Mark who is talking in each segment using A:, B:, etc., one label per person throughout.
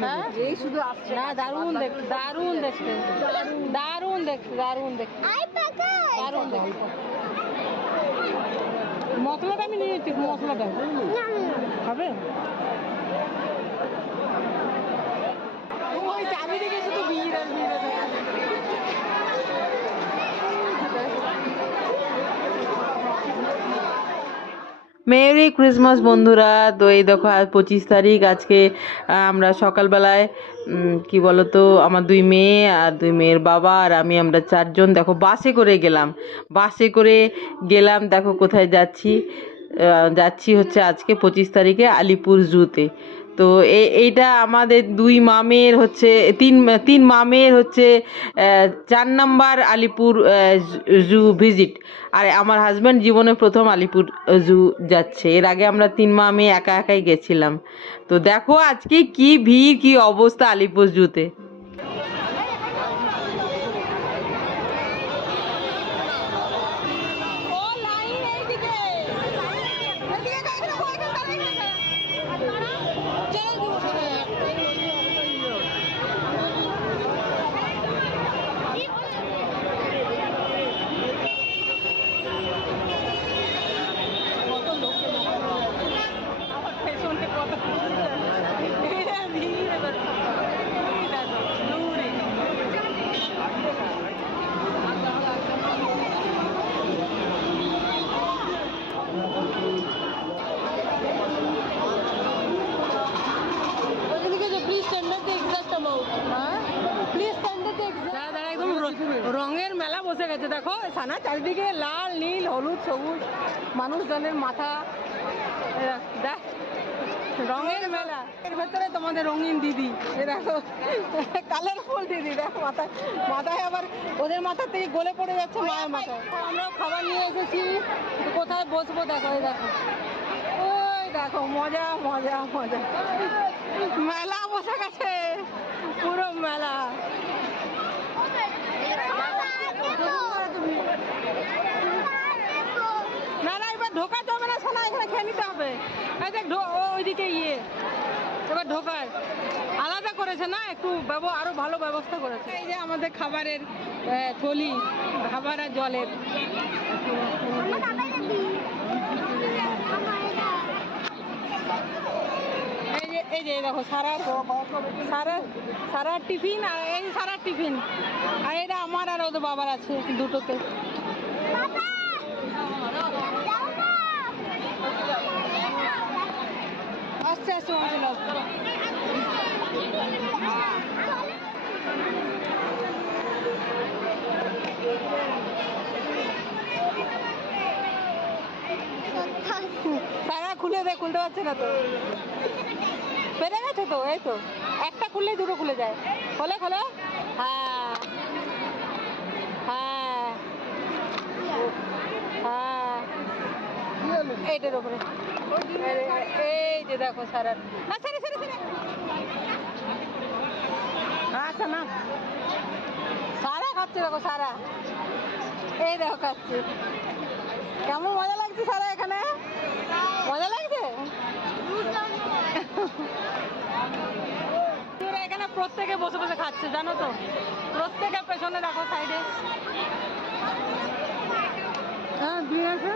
A: না দারুণ দেখতে দারুণ দেখতে। দারুণ দেখতে দারুণ দেখতে। দারুণ দেখতে। মশলাটা আমি নিয়ে যাচ্ছি মশলাটা। হবে ওই চারিদিকে শুধু ভিড় আর ভিড় আর ভিড়।
B: মেরি ক্রিসমাস বন্ধুরা। তো এই দেখো, আজ পঁচিশ তারিখ। আজকে আমরা সকালবেলায় কি বলতো, আমার দুই মেয়ে আর দুই মেয়ের বাবা আর আমি, আমরা চারজন, দেখো, বাসে করে গেলাম। বাসে করে গেলাম, দেখো, কোথায় যাচ্ছি। যাচ্ছি হচ্ছে আজকে পঁচিশ তারিখে আলিপুর জুতে। তো এই এইটা আমাদের দুই মামের হচ্ছে, তিন তিন মামের হচ্ছে চার নাম্বার আলিপুর জু ভিজিট। আর আমার হাজব্যান্ড জীবনে প্রথম আলিপুর জু যাচ্ছে। এর আগে আমরা তিন মামে একা একাই গেছিলাম। তো দেখো আজকে কি ভিড়, কি অবস্থা আলিপুর জুতে
A: ও লাইন এইদিকে এদিকে দেখো না ওইখানে দাঁড়িয়ে থাকে চলো দিব আমার পেছনে কত ভিড় ভিড় দূরে ওইদিকে যে please tender the exact amount হ্যাঁ প্লিজ স্ট্যান্ডার দ্য এক্সাক্ট দাদা দাদা একদম র- রঙের মেলা বসে গেছে দেখো। সানা চারিদিকে লাল নীল হলুদ সবুজ মানুষজনের মাথা। দেখ, রঙের মেলা। এর ভেতরে তোমাদের রঙিন দিদি। এ দেখো কালারফুল দিদি দেখো মাথায় মাথায় আবার ওদের মাথা থেকে গলে পড়ে যাচ্ছে মায়ের মাথায়। আমরাও খাবার নিয়ে এসেছি কোথায় বসবো দেখো দেখো। ওই দেখো মজা মজা মজা। মেলা বসে গেছে পুরো মেলা। না না এবার ঢোকাতে হবে না শোনা এখানে খেয়ে নিতে হবে। এই দেখ ঢো- ও ওইদিকে ইয়ে। এবার ঢোকার। আলাদা করেছে না? একটু আরও ভালো ব্যবস্থা করেছে। এই যে আমাদের খাবারের থলি খাবার আর জলের। এই যে এই যে দেখো সারা সারা সারা টিফিন আর এই সারা টিফিন। আর এটা আমার আর ওদের বাবার আছে দুটোতে। আস্তে আস্তে অঞ্চল তারা খুলে দেয় খুলতে পারছে না তো। পেরে গেছে তো এই তো। একটা খুললেই দুটো খুলে যায়। খোলে খোলে হ্যাঁ। হ্যাঁ। হ্যাঁ। এইটার উপরে। এই যে দেখো সারা সারে সারে সারে আচ্ছা না। সারা খাচ্ছে দেখো, সারা। এই দেখো, খাচ্ছে। কেমন মজা লাগছে সারা এখানে? মজা লাগছে? এখানে প্রত্যেকে বসে বসে খাচ্ছে, জানো তো? প্রত্যেকের পেছনে দেখো, সাইডে। হ্যাঁ দিয়ে আছে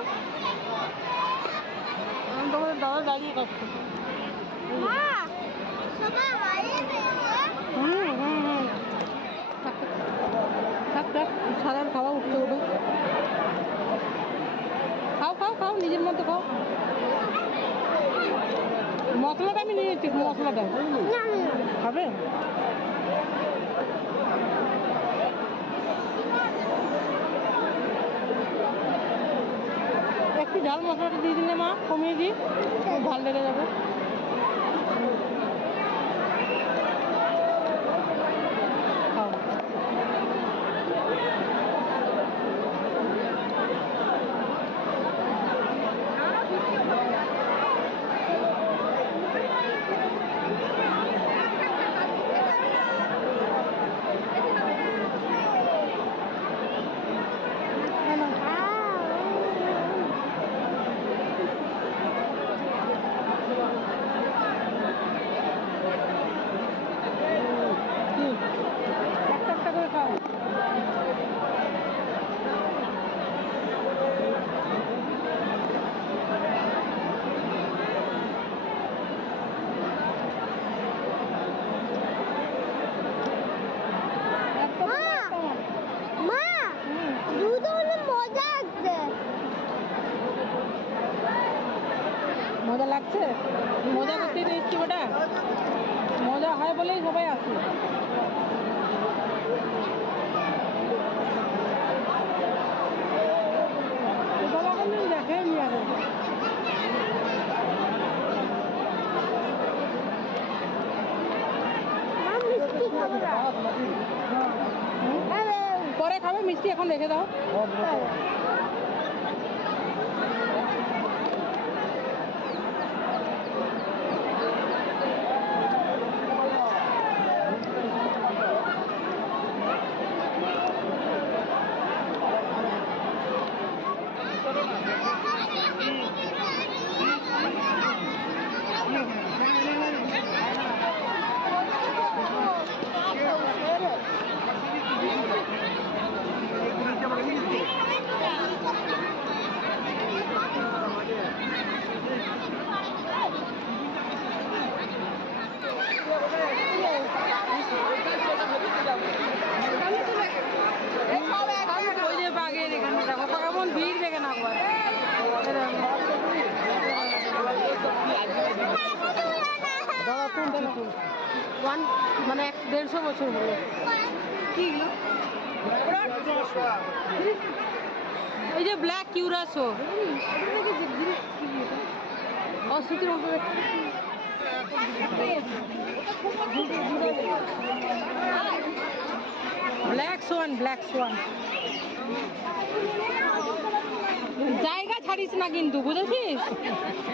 A: তোমাদের দাদা দাঁড়িয়ে হুম হুম হুম। থাক, সারার খাওয়া উঠতে উঠে খাও খাও খাও নিজের মতো খাও। মশলাটা আমি নিয়ে যাচ্ছি মশলাটা। খাবে? ঝাল মশলাটা দিয়ে দিলে মা কমিয়ে দিই খুব ভালো লেগে যাবে। লাগছে মজা করতেই তো এসছি বেটা। মজা হয় বলেই সবাই আসে। দেখেনি আগে পরে খাবে মিষ্টি এখন রেখে দাও ওই যে বাঘের এখানে দেখো কেমন ভিড় দেখে না একবার ওয়ান মানে এক দেড়শো বছর হলো কি এগুলো? এই যে ব্ল্যাক সোয়ান ব্ল্যাক সোয়ান জায়গা ছাড়িস না কিন্তু, বুঝেছিস?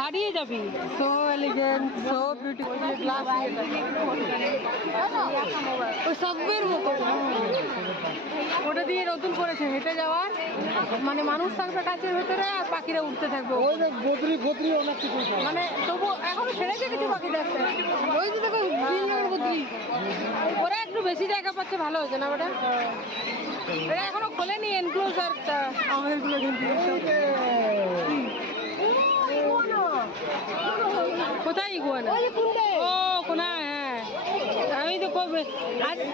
A: হারিয়ে যাবি। সো এলিগেন্ট সো বিউটিফুল ওই সবের মতো। ওটা দিয়ে নতুন করেছে হেঁটে যাওয়ার। মানে মানুষ থাকবে কাছের ভেতরে আর পাখিরা উঠতে থাকবে
C: ওই যে বদ্রি বদ্রি অনেক কিছু
A: মানে তবু এখনও ছেড়েছে কিছু পাখি দেখতে। ওই যে দেখো ওরা একটু বেশি জায়গা পাচ্ছে ভালো হয়েছে না ওটা? এটা এখনও খোলেনি এনক্লোজার আমাদেরগুলো কিন্তু কোথায় ইগুয়ানা ও কোনা তো কবে আজ-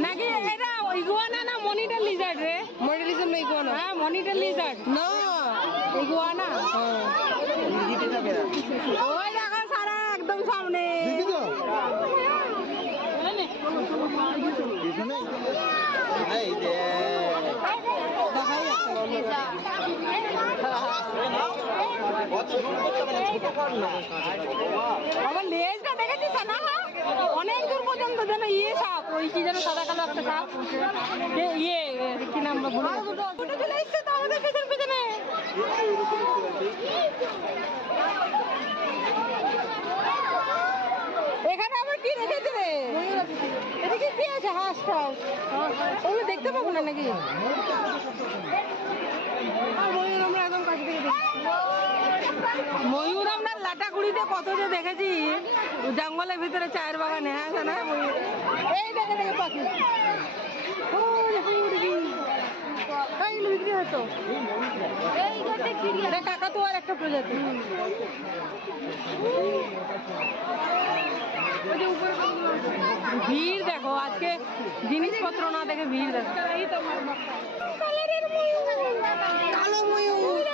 A: নাকি এটা ইগুয়ানা না মনিটর লিজার্ড রে? মনিটর না ইগুয়ানা? হ্যাঁ মনিটর লিজার্ড। না। ইগুয়ানা। ওই দেখো সারা একদম সামনে।
C: পিছনে এই যে
A: আমার লেজটা দেখেছিস না অনেক দূর পর্যন্ত যেন ইয়ে সাপ, ওই কি যেন সাদা কালো একটা সাপ। ইয়ে কি নাম ভুলে এখানে আবার কি রেখেছে রে? এদিকে কি আছে? ওগুলো দেখতে পাবো না নাকি আর ময়ূর আমরা একদম কাছ থেকে দেখি ময়ূর আমরা লাটাকুড়িতে কত যে দেখেছি? জঙ্গলের ভিতরে চায়ের বাগানে হ্যাঁ জানা ময়ূর এই দেখে পাখি। বিক্রি হতো। কাকাতুয়ার একটা প্রজাতি। ভিড় দেখো আজকে জিনিসপত্র না দেখে ভিড় দেখো। কালো ময়ূর।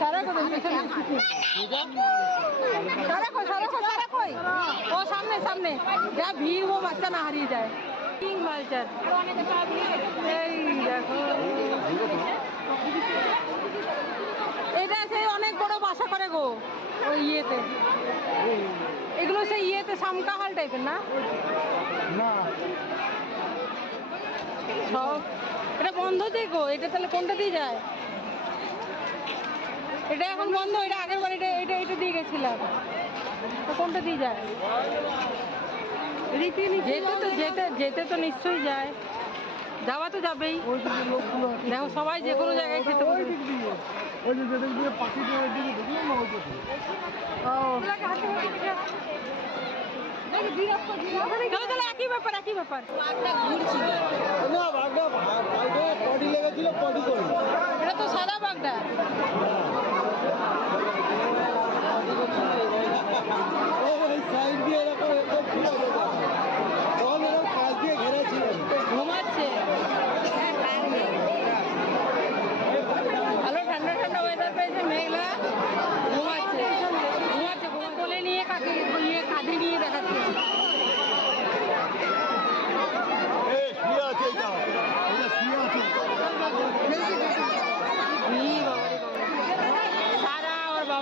A: সারা কই সারা কই সারা কই ও সামনে সামনে। যা ভিড় ও বাচ্চা না হারিয়ে যায়। কিং মালচার এই দেখো। এটা সেই অনেক বড় বাসা করে গো ওই ইয়েতে। এগুলো সেই ইয়েতে সামকাহাল টাইপের না?
C: না।
A: সব। এটা বন্ধ যে গো এটা তাহলে কোনটা দিয়ে যায়? এটা এখন বন্ধ এটা আগের বার এটা এটা এটা দিয়ে গেছিলাম। কোনটা দিয়ে যায়? যেতে তো যেতে যেতে তো নিশ্চয়ই যায়। যাওয়া তো যাবেই।
C: লোকগুলো
A: দেখো সবাই যে কোনো জায়গায় খেতে একই ব্যাপার একই ব্যাপার। এটা তো সাদা বাঘটা
C: ওই সাইড দিয়ে এরকম এরকম ঘুরে তখন
A: ভালো, ঠান্ডা ঠান্ডা ওয়েদার পেয়েছে মেঘলা। ঘুমাচ্ছে। ঘুমাচ্ছে ঘুমা- কোলে নিয়ে কাকে নিয়ে কাঁধে নিয়ে দেখাচ্ছে
C: এই শুয়ে আছে এটা এটা শুয়ে আছে
A: ই বাবারে বাবা। সারা ওর বাবার কাঁধে
C: মা কই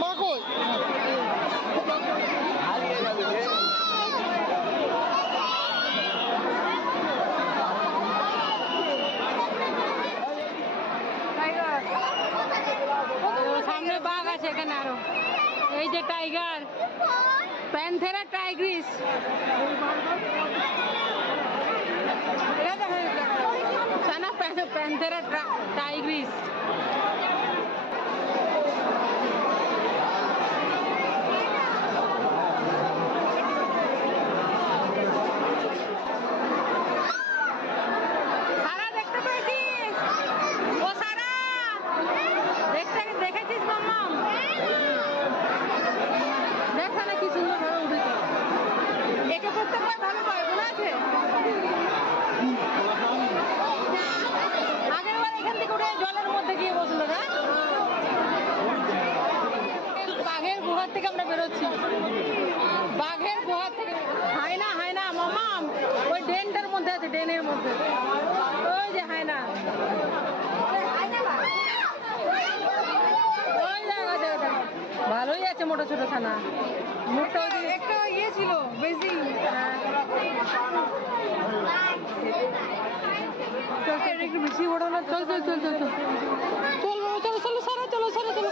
C: মা কই
A: টাইগার সামনে বাঘ আছে এখানে আরও এই যে টাইগার প্যান্থেরা টাইগ্রিস এটা দেখা যাচ্ছে না দেখেছিস মাম্মাম দেখ না কি সুন্দর ভাবে উঠেছে। একে করতে ভালো পায় মনে আছে আগের বার এখান থেকে উঠে জলের মধ্যে গিয়ে বসল না গুহার থেকে আমরা বেরোচ্ছি। বাঘের গুহার থেকে হায় না হায় না মামাম ওই ড্রেনটার মধ্যে আছে ড্রেনের মধ্যে। ওই যে হায় না ওই দেখ, ওই দেখ, দেখ। ভালোই আছে মোটা ছোট ছানা। মুখটা একটা ইয়ে ছিল বেশি একটু বেশি বড় না চল চল চল চল। চল চল চলো চলো। ছেড়ে দিল।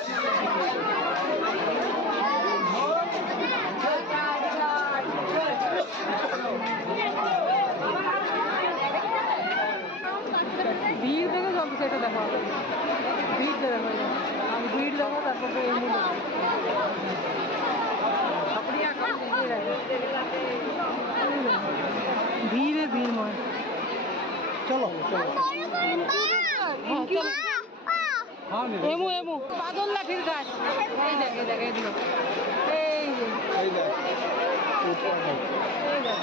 A: ভিড় দেখে সব সেটা দেখা হবে। ভিড় দেখো আমি ভিড় দেখো তারপর এমনি ভিড়ে ভিড় ময়
C: চলো চলো।
A: হ্যাঁ চলো। Emu emu. বাদল লাঠির গাছ এই দেখ এই দেখ এই দেখ। এই যে।
C: এই দেখ।
A: এই দেখ।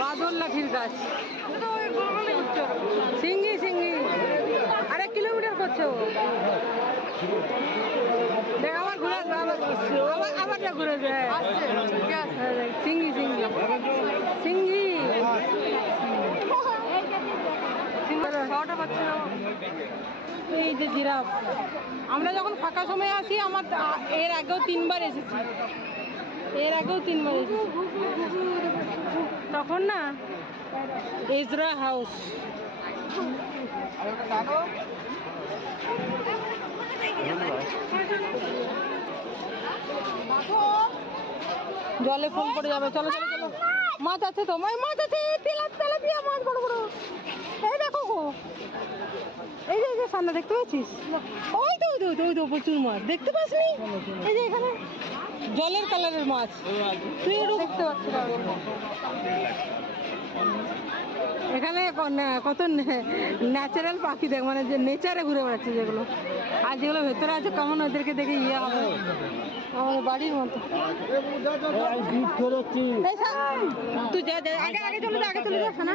A: বাদল লাঠির গাছ। সিঙ্গি সিঙ্গি। আরেক কিলোমিটার করছে দেখ আমার ঘুরে আবার আবার আবার ঘুরে যায় হ্যাঁ, সিঙ্গি সিঙ্গি। সিঙ্গি। এই যে জিরাফ। আমরা যখন ফাঁকা সময় আসি আমার এর আগেও তিনবার এসেছি। এর আগেও তিনবার এসেছি। তখন না এজরা হাউস। জলে ফোন করে যাবে চলো চলো চলো। মাছ আছে তো? মাছ আছে তেলা তেলা দিয়া মাছ বড় বড়। এই দেখো গো। এই যে এই যে সামনে দেখতে পাচ্ছিস? ওই তো ওই তো, ওই তো প্রচুর মাছ। দেখতে পাসনি? এই যে এখানে। জলের কালারের মাছ। তুই একটু দেখতে পাচ্ছিস না। এখানে কত ন্যাচারাল পাখি দেখ মানে যে নেচারে ঘুরে বেড়াচ্ছে যেগুলো। আর যেগুলো ভেতরে আছে, কেমন ওদেরকে দেখে ইয়ে হবে। আমাদের বাড়ির মতো। তুই যা আগে আগে চলে যা, আগে চলে যা না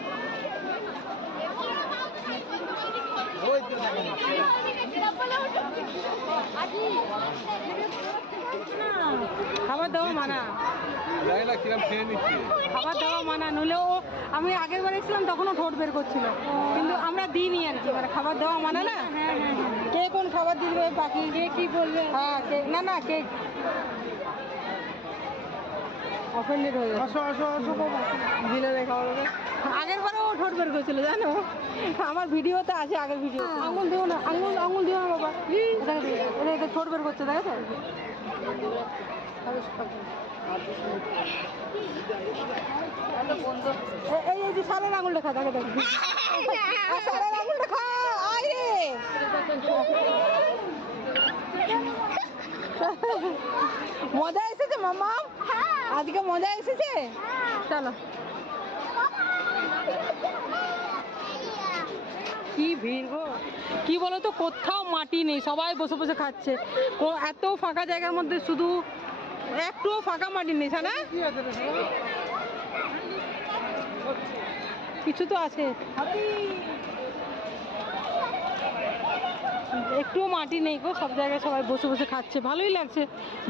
A: খাবার দাবার মানা। খাবার দাবার মানা। নলেও আমি আগের বার এসেছিলাম তখনও ঠোঁট বের করছিল। কিন্তু আমরা দিইনি আর কি মানে খাবার দাওয়া মানে না? কে কোন খাবার দিবে বাকি? কে কি বলবে? হ্যাঁ কেক না না কেক অফেন্ডেড হয়ে
C: আসো আসো আসো
A: দিলে দেখা হবে আগের বারেও ও ঠোঁট বের করেছিল জানো? আমার ভিডিওতে আছে আগের ভিডিও। আঙুল দিও না আঙুল আঙুল দিও না বাবা। এটা এটা ঠোঁট বের করছে দেখো এই এই যে সারের আঙুলটা খা দেখো দেখো। আর সারের আঙুলটা খা আয় রে। মজা এসেছে মামা? আজকে মজা এসেছে? চলো। কি ভিড় গো। কি বলো তো কোথাও মাটি নেই সবাই বসে বসে খাচ্ছে। ও এত ফাঁকা জায়গার মধ্যে শুধু একটুও ফাঁকা মাটি নেই না? কিছু তো আছে। একটুও মাটি নেই গো সব জায়গায় সবাই বসে বসে খাচ্ছে। ভালোই লাগছে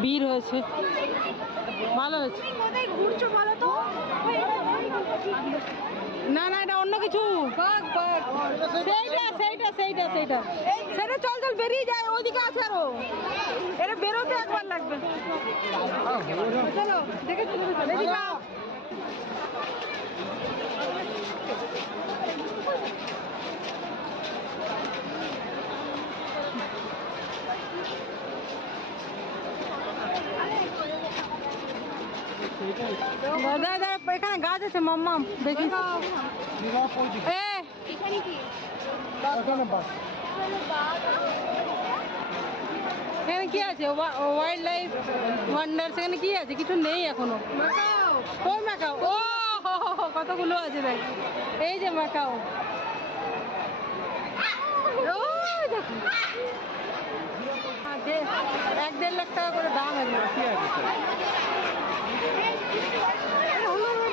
A: ভিড় হয়েছে। ভালো হয়েছে। না না এটা অন্য কিছু। সেইটা সেইটা সেইটা সেইটা। সেটা চল চল বেরিয়ে যায় ওইদিকে আছে আরও। এটা বেরোতে একবার লাগবে। চলো দেখে চলো এদিকে আও। দাদা দাদা এখানে গাছ আছে মাম্মাম দেখি।
C: এখানে
A: কি আছে? ওয়াইল্ড লাইফ ওয়ান্ডার সেখানে কি আছে? কিছু নেই এখনও। ওই ম্যাকাও। ও কতগুলো আছে দেখ। এই যে ম্যাকাও। ওই দেখো। এক দেড় লাখ টাকা করে দাম এগুলো
C: কি আছে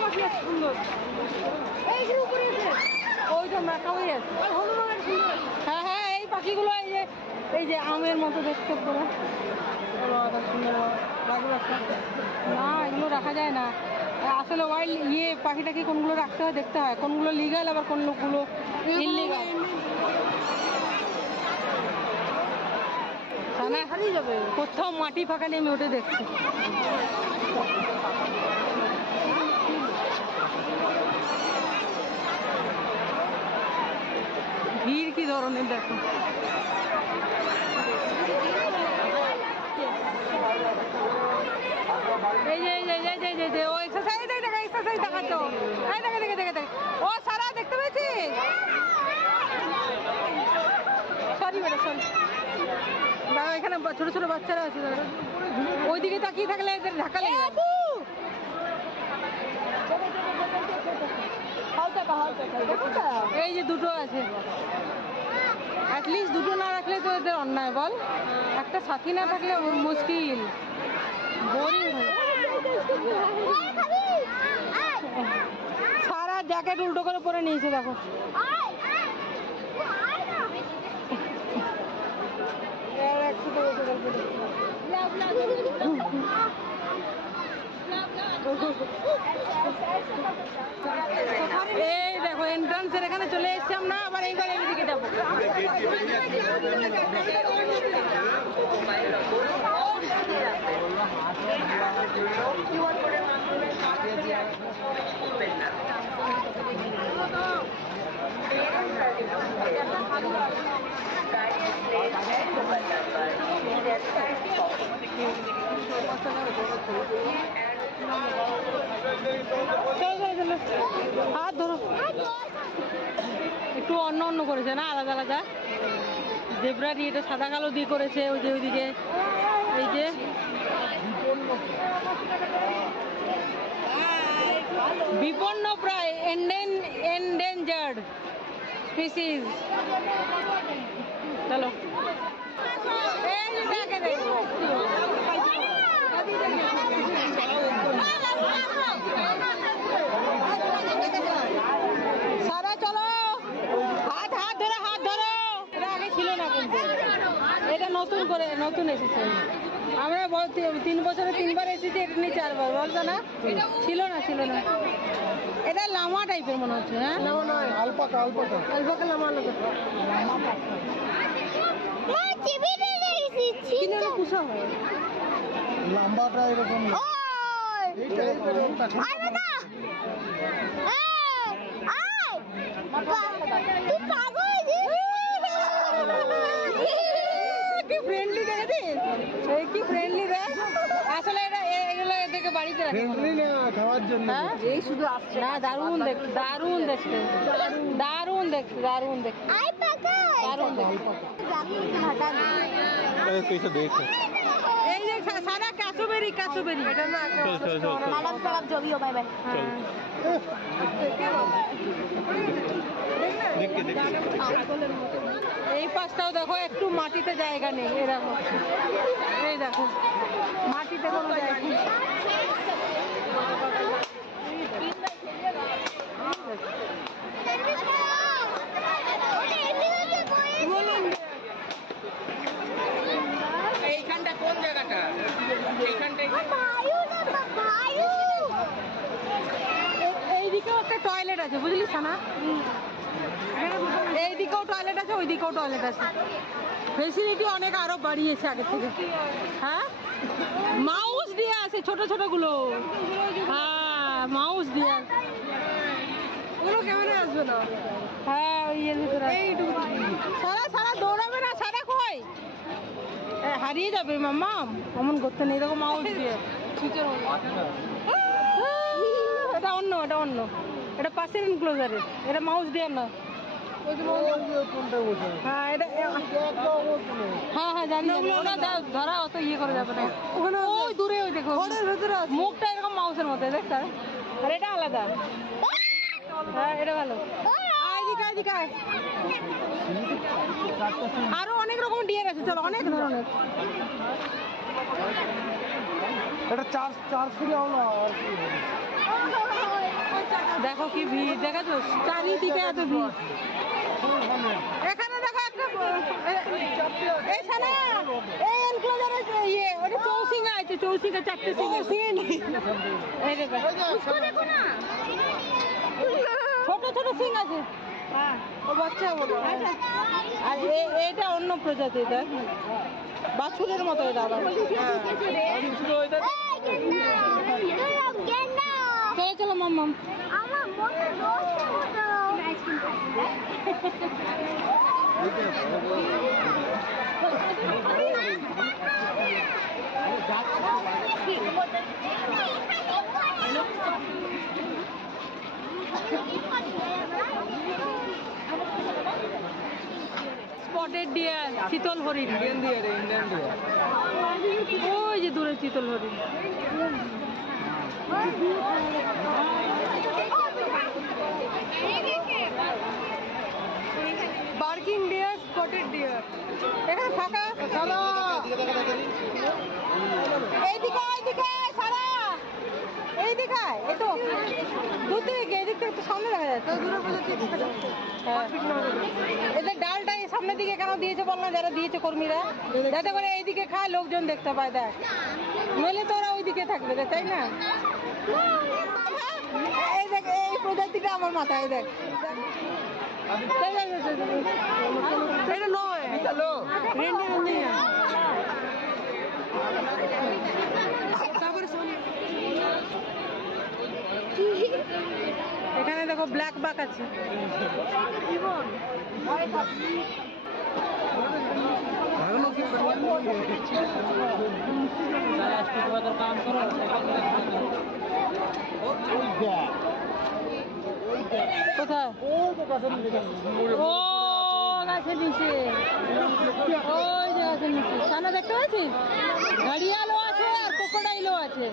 A: আছে সুন্দর ওই তো ম্যাকাওই আছে হ্যাঁ হ্যাঁ এই পাখিগুলো এই যে এই যে আমের মতো দেখতে পুরো সুন্দর লাগবে। না এগুলো রাখা যায় না আসলে ওয়াইল্ড ইয়ে পাখিটাকে কোনগুলো রাখতে হয় দেখতে হয় কোনগুলো লিগাল আবার কোনগুলো ইনলিগাল না হারিয়ে যাবে? কোথাও মাটি ফাঁকা নেই, আমি ওটা দেখছি। ভিড় কি ধরনের, দেখো। যে দেখ এক্সারসাইজ দেখে দেখে দেখে ও, সারা, দেখতে পেয়েছিস? সরি ম্যাডাম সরি দাঁড়া এখানে ছোট ছোট বাচ্চারা আছে দাঁড়া ওইদিকে তাকিয়ে থাকলে এদের ঢাকা লেগে এই যে দুটো আছে। অ্যাটলিস্ট দুটো না রাখলে তো এদের অন্যায়, বল। একটা সাথী না থাকলে মুশকিল। বোরিং সারা জ্যাকেট উল্টো করে পরে নিয়েছে, দেখো এবার একসাথে বসে গল্প করছি। এই দেখো এন্ট্রান্সের এখানে চলে এসেছি আমরা আবার এইবার এইদিকে যাব চলো চলো চলো হাত ধরো। একটু অন্য অন্য করেছে না? আলাদা আলাদা। জেব্রা দিয়ে এটা সাদা কালো দিয়ে করেছে, ওই যে ওইদিকে। এই যে। বিপন্ন প্রায় এন্ডেন এন্ডেঞ্জার্ড স্পিসিস চলো। সারা চলো। হাত হাত ধরো হাত ধরো। রাখ এটা নতুন করে নতুন এসেছে। আমরা তিন বছরে তিনবার এসেছি এটা নিয়ে চারবার বলতো না ছিল না ছিল না। এটা লামা টাইপের মনে হচ্ছে হ্যাঁ?
C: Alpaca alpaca.
A: আলবাকা লামা হয়।
C: লম্বাটা এরকম না।
D: ওই
C: এইটা এইটা এরকমটা ছোট
D: আয় বেটা এই আয় বাবা তুই পাগল
A: কি ফ্রেন্ডলি দেখেছিস এই কি ফ্রেন্ডলি দেখ আসলে এটা এ- এগুলো এদেরকে বাড়িতে রাখে
C: ফ্রেন্ডলি না খাওয়ার জন্য?
A: হ্যাঁ? এই শুধু আসছে। না দারুণ এই এই পাশটাও দেখো একটু মাটিতে জায়গা নেই এরকম। এই দেখো মাটিতে কোনো জায়গা নেই। এইদিকেও একটা টয়লেট আছে, বুঝলি এইদিকেও টয়লেট আছে, ওইদিকেও টয়লেট আছে। ফেসিলিটি অনেক আরও বাড়িয়েছে আগে থেকে। হ্যাঁ? মাউস দিয়ে আছে, ছোট ছোটগুলো হ্যাঁ মাউস দিয়ে। ক্যামেরা আসবে না। হ্যাঁ ওই সারা সারা দৌড়াবে না সারা কই? হারিয়ে যাবে মাম্মাম অমন করতে নেই এরকম মাউস দিয়ে। এটা অন্য এটা অন্য। এটা পাশের এনক্লোজারে এটা মাউস দিয়ে না। হ্যাঁ এটা হ্যাঁ হ্যাঁ জানি। ওটা ধরা অত ইয়ে করে যাবে না। ওখানে ওই দূরে ওই দেখো। মুখটা এরকম মাউসের মতো দেখতে আর এটা আলাদা। হ্যাঁ এটা ভালো। আরও অনেক রকম ডিয়ার আছে চলো অনেক ধরনের
C: এটা আর কি
A: দেখো কি ভিড় দেখেছ? চারিদিকে এত ভিড়। এখানে দেখো একটা এই ছানা এই এনক্লোজারে ইয়ে ওটা চৌসিঙ্গা আছে চৌসিঙ্গা চারটে সিঙ্গা এই দেখো। ছোট সিং আছে। ও বাচ্চা বলো আর এ- এটা অন্য প্রজাতি এটা বাছুরের মতো এটা আবার। হ্যাঁ। চলো চলো মাম্মাম
D: আমার
A: স্পটেড ডিয়ার শীতল হরিণ ইন্ডিয়ান ডিয়ার ইন্ডিয়ান ওই যে দূরে শীতল হরিণ বার্কিং ডিয়ার স্পটেড ডিয়ার এখানে ফাঁকা। এইদিকে এইদিকে সারা এইদিকে আয়, এই তো। দূর থেকে এইদিক থেকে একটু সামনে দেখা দূরে প্রজাতি হ্যাঁ। এদের ডালটা এই সামনের দিকে কেন দিয়েছে বল না যারা দিয়েছে কর্মীরা? যাতে করে এইদিকে খায় লোকজন দেখতে পায় দেখ। নইলে তো ওরা ওইদিকে থাকবে দেখ তাই না? এই দেখ এই প্রজাতিটা আমার মাথায় দেখ। এটা নয় তারপরে শোন এখানে দেখো ব্ল্যাক বাক আছে। কোথায়?
C: ও,
A: গাছের নিচে। ওই গাছের নিচে। সামনে দেখতে পাচ্ছিস ঘড়িয়ালও আছে আছে।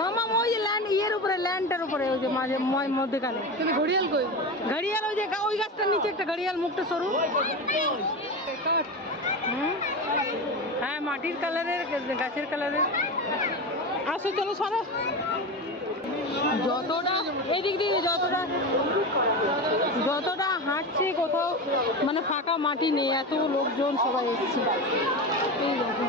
A: মামা, ওই যে ল্যান্ড ইয়ের উপরে ল্যান্ডের উপরে, ওই যে মাঝে মধ্যেখানে। কিন্তু ঘড়িয়াল কই? ঘড়িয়াল ওই যে ওই গাছটার নিচে একটা ঘড়িয়াল, মুখটা সরু? হ্যাঁ মাটির কালারের, গাছের কালারের। আসো, চলো, সরো। যতটা, এদিক দিয়ে যতটা যতটা হাঁটছি কোথাও মানে ফাঁকা মাটি নেই, এত লোকজন সবাই এসছে। এই দেখো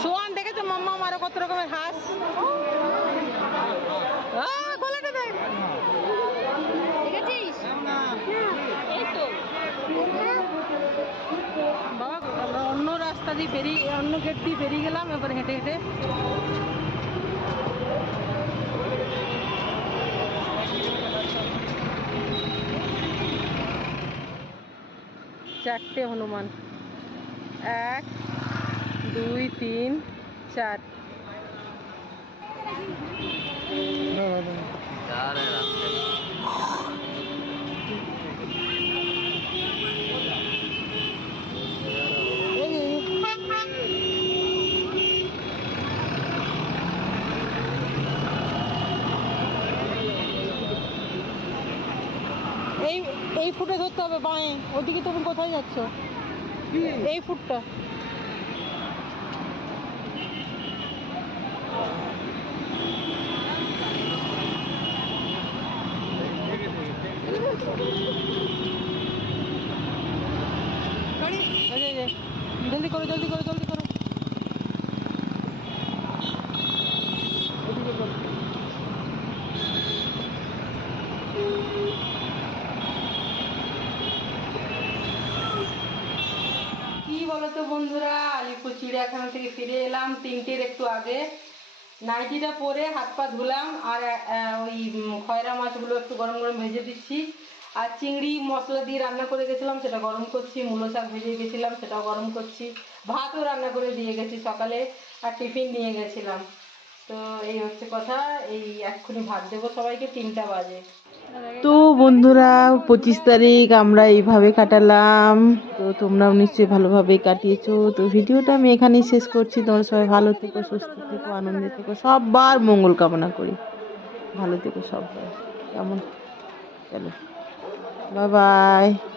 A: সোয়ান দেখেছ মাম্মা আরও কত রকমের হাঁস? গলাটা দেখ।
D: দেখেছিস?
A: বাবা আমরা অন্য রাস্তা দিয়ে বেরিয়ে অন্য গেট দিয়ে বেরিয়ে গেলাম এবার হেঁটে হেঁটে। চারটে হনুমান। এক দুই তিন। চার। এই, এই, ফুটে ধরতে হবে বাঁয়ে। ওদিকে তুমি কোথায় যাচ্ছ? এই ফুটটা গাড়ি, এই যে, এই যে। জলদি করো জলদি করো জলদি করো ওদিকে করো। কি বলতো বন্ধুরা, আলিপুর চিড়িয়াখানা থেকে ফিরে এলাম। তিনটের একটু আগে। নাইটিটা পরে হাত পা ধুলাম আর ওই খয়রা মাছগুলো একটু গরম গরম ভেজে দিচ্ছি। আর চিংড়ি মশলা দিয়ে রান্না করে গেছিলাম, সেটা গরম করছি। মূলো শাক ভেজে গেছিলাম, সেটাও গরম করছি। ভাতও রান্না করে দিয়ে গেছি সকালে, আর টিফিন নিয়ে গেছিলাম। তো এই হচ্ছে কথা। এই এক্ষুনি ভাত দেবো সবাইকে, তিনটা বাজে।
B: তো বন্ধুরা, পঁচিশ তারিখ আমরা এইভাবে কাটালাম। তো তোমরাও নিশ্চয়ই ভালোভাবে কাটিয়েছো। তো ভিডিওটা আমি এখানেই শেষ করছি। তোমরা সবাই ভালো থেকো, সুস্থ থেকো, আনন্দে থেকো। সবার মঙ্গল কামনা করি। ভালো থেকো সববার। কেমন? চলো। Bye bye.